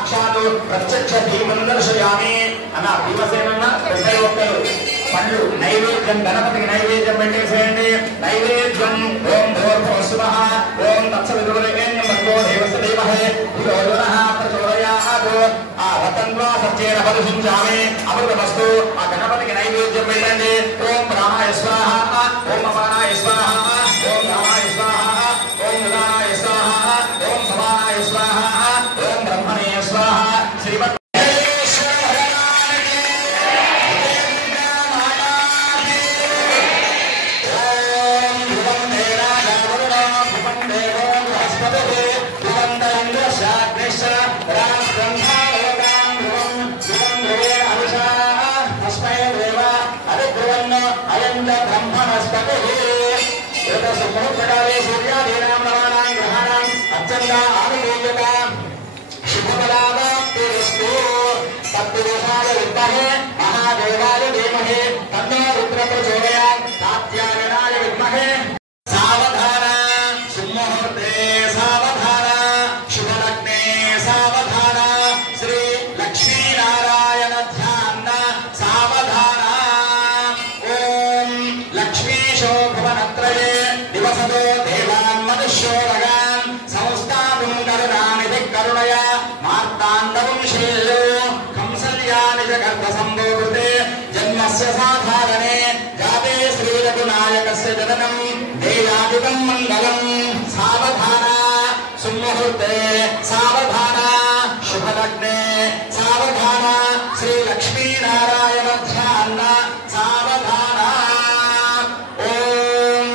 సాక్షాత్ ప్రత్యక్ష దీపం దర్శయామి అన్న భీమసేనన్న పెద్ద ఒక్కరు పండ్లు నైవేద్యం గణపతికి నైవేద్యం పెట్టేసేయండి. నైవేద్యం ఓం భూర్భువస్సువః ఓం తత్సవితుర్వరేణ్యం భర్గో దేవస్య ధీమహి ధియో యో నః ప్రచోదయాత్. ఆ రతంద్వా సత్యేన పరిశుంచామి అమృతమస్తు. ఆ గణపతికి నైవేద్యం పెట్టండి. ఓం ప్రాణాయ స్వాహ ఓం అపానాయ స్వాహ ఓం రామాయ స్వాహ ఓం ఉదానాయ స్వాహ ఓం సమానాయ స్వాహ ఓం బ్రహ్మణే స్వాహ. శ్రీమత్ महादेवाय धीमहि तन्नो रुद्रः प्रचोदयात्. कात्यायनाय विद्महे सावधान सुमुहूर्ते सावधान शुभलग्ने सावधान श्री लक्ष्मी नारायण ध्यान सावधान. ओम लक्ष्मीशो भुवनत्रये दिवसतो देवान् मनुष्यो भगान् संस्थातुं करुणानिधिः करुणया मार्ताण्डवं श्रेयो संभूते जन्मस्य साधारणे जाते श्रीरघुनायकस्य जननं देयादिकं मङ्गलं. सावधान सुमुहूर्ते सावधान शुभलग्ने सावधान श्री लक्ष्मी नारायण ध्यान सावधान. ఓం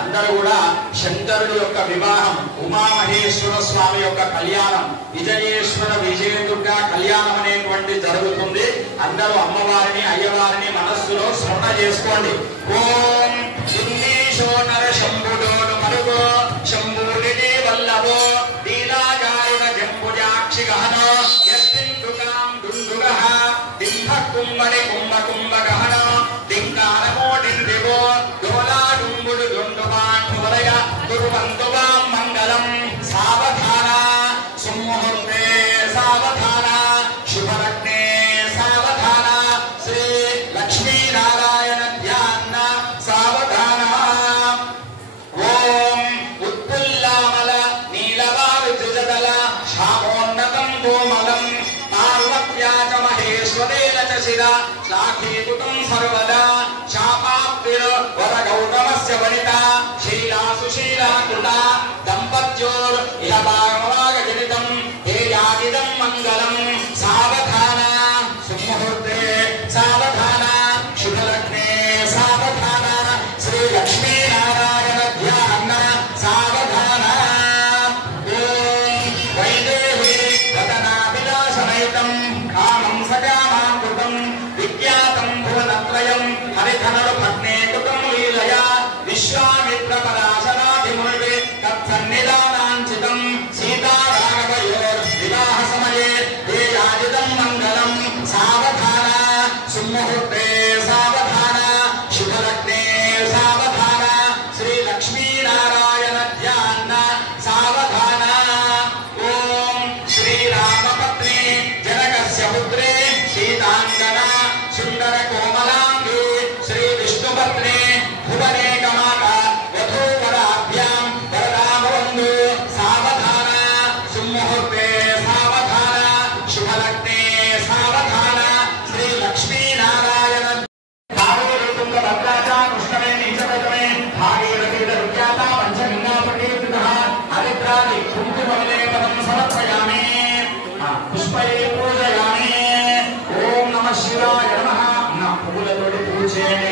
అందరూ కూడా శంకరుడి యొక్క వివాహం, ఉమామహేశ్వర స్వామి యొక్క కళ్యాణం, విజయేశ్వర విజయదుర్గ కళ్యాణం అనేటువంటి జరుగుతుంది. అందరూ అమ్మవారిని అయ్యవారిని మనస్సులో స్మరణ చేసుకోండి. ఓం దుందీశో నర శంభుడోను మరుగో శంభుడిని వల్లభో దీలాగారుడ జంబుజాక్షి గహనో యస్మిన్దుగాం దుందుగః దింభ కుంభని కుంభ కుంభ గహనో దింకారకోటిందివో దోలాడుంబుడు దొండువాండువలయ దుర్వంతువాం మంగళం. సావధాన సుముహూర్తే సావధాన శుభలగ్నే సావధాన శ్రీ లక్ష్మీ నారాయణ ధ్యాన సావధాన. ఓం ఉత్పుల్లామల నీలవారి త్రిజదల శ్యామోన్నతం కోమలం పార్వత్యాచ మహేశ్వరేణ చ శిర శాఖీకృతం సర్వదా శాపాప్తిర వర గౌతమస్య వనిత శీలా సుశీలా కృత దంపత్యోర్ ఇహ భాగజనితం హేయాదిదం మంగళం. సావధాన సుముహూర్తే సావధాన శుభలగ్నే సావధాన శ్రీ లక్ష్మీ నారాయణ ధ్యాన సావధాన. ఓం వైదేహి రతనాభిలాషమయుతం కామం సకామాకృతం విఖ్యాతం భువనత్రయం హరిధనలు భగ్నే కృతం లీలయా విశ్వామిత్ర పరాశరాధిమునివి తత్సన్నిధానాంచితం సీతారాఘవయోర్ వివాహ సమయే హేయాదిదం మంగళం. సావధాన సుముహూర్తే సావధాన శుభలగ్నే సావధాన శ్రీ లక్ష్మీ నారాయణ ధ్యాన సావధాన. ఓం శ్రీరామపత్ని జనకస్య పుత్రే సీతాంగన సుందర కోమలాంగి శ్రీ విష్ణుపత్ని భువనే కమాక వధూవరాభ్యాం వరదామవందు. సావధాన సుముహూర్తే సావధాన శుభలగ్నే సావధాన శ్రీ లక్ష్మీ నారాయణ. భాగీరథుంగ భద్రాచ కృష్ణవేణి చరతమే భాగీరథీత రుఖ్యాత పంచగంగాపటీర్థః హరిద్రాది కుంకుమవిలేపనం సమర్పయామి. పుష్పై పూజయామి. ఓం నమః శివాయ నమః. నా పువ్వులతోటి పూజ చేయండి.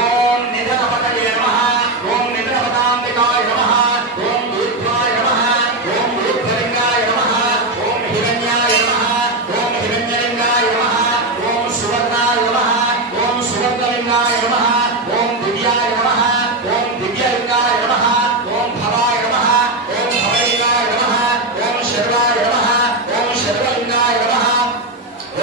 ఓం నిధనపతయే నమః. ఓం నిధనపతాంబికాయ నమః. ఓం ఊర్ధ్వాయ నమః. ఓం ఊర్ధ్వలింగాయ నమః. ఓం హిరణ్యాయ నమః. ఓం హిరణ్యలింగాయ నమః. ఓం సువర్ణాయ నమః. ఓం సువర్ణలింగాయ నమః. ఓం దివ్యాయ నమః. ఓం దివ్యలింగాయ నమః. ఓం భవాయ నమః. ఓం భవలింగాయ నమః. ఓం శర్వాయ నమః. ఓం శర్వలింగాయ నమః.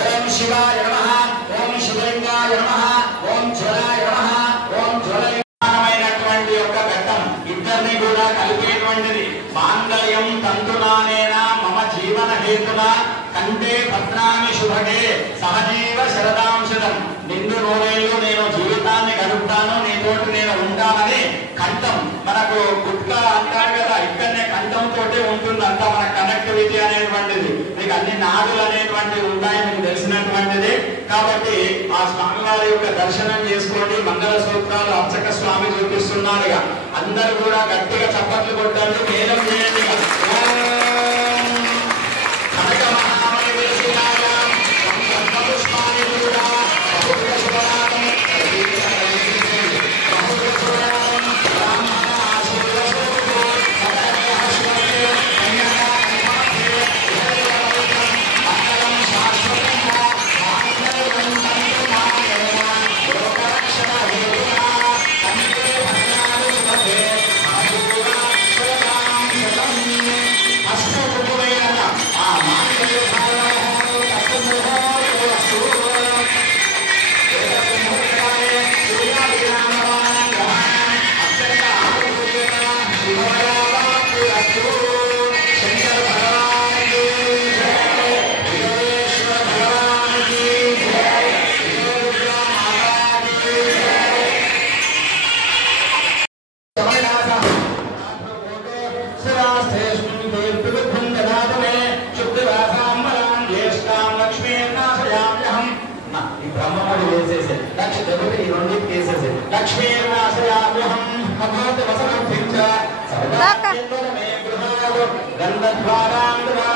ఓం శివాయ నమః. ఓం శివలింగాయ నమః. ఓం జ్వలాయ నమః. ఓం జ్వలమైనటువంటి యొక్క ఘట్టం ఇద్దరిని కూడా కలిపేటువంటిది. మాంగళ్యం తంతునానేన మమ జీవన హేతున కంటే పత్రాన్ని శుభగే సహజీవ శరదాంశతం నిండు నూరేళ్ళు నేను జీవితాన్ని గడుపుతాను నీతోటి నేను ఉంటానని కంఠం మనకు గుట్కా అంటారు కదా ఇక్కడనే కంఠంతో ఉంటుంది అంతా మన కనెక్టివిటీ అనేటువంటిది మీకు అన్ని నాదులు అనేటువంటివి ఉంటాయి మీకు తెలిసినటువంటిది కాబట్టి ఆ స్వామివారి యొక్క దర్శనం చేసుకోండి మంగళ సూత్రాలు అర్చక స్వామి చూపిస్తున్నారుగా అందరూ కూడా గట్టిగా చప్పట్లు కొట్టండి వేదం చేయండి గంధద్వారాంధ్రా